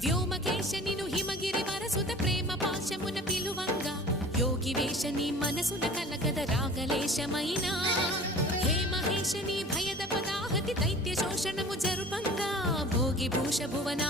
వ్యోమకేశనిను హిమగిరి వరసుత ప్రేమ పాశమున పిలువంగా యోగి వేషని మనసున కలకద రాగలేశమైనా హే మహేశని భయద పదాహతి దైత్య శోషణము జరుపంగా భోగి భూష భువన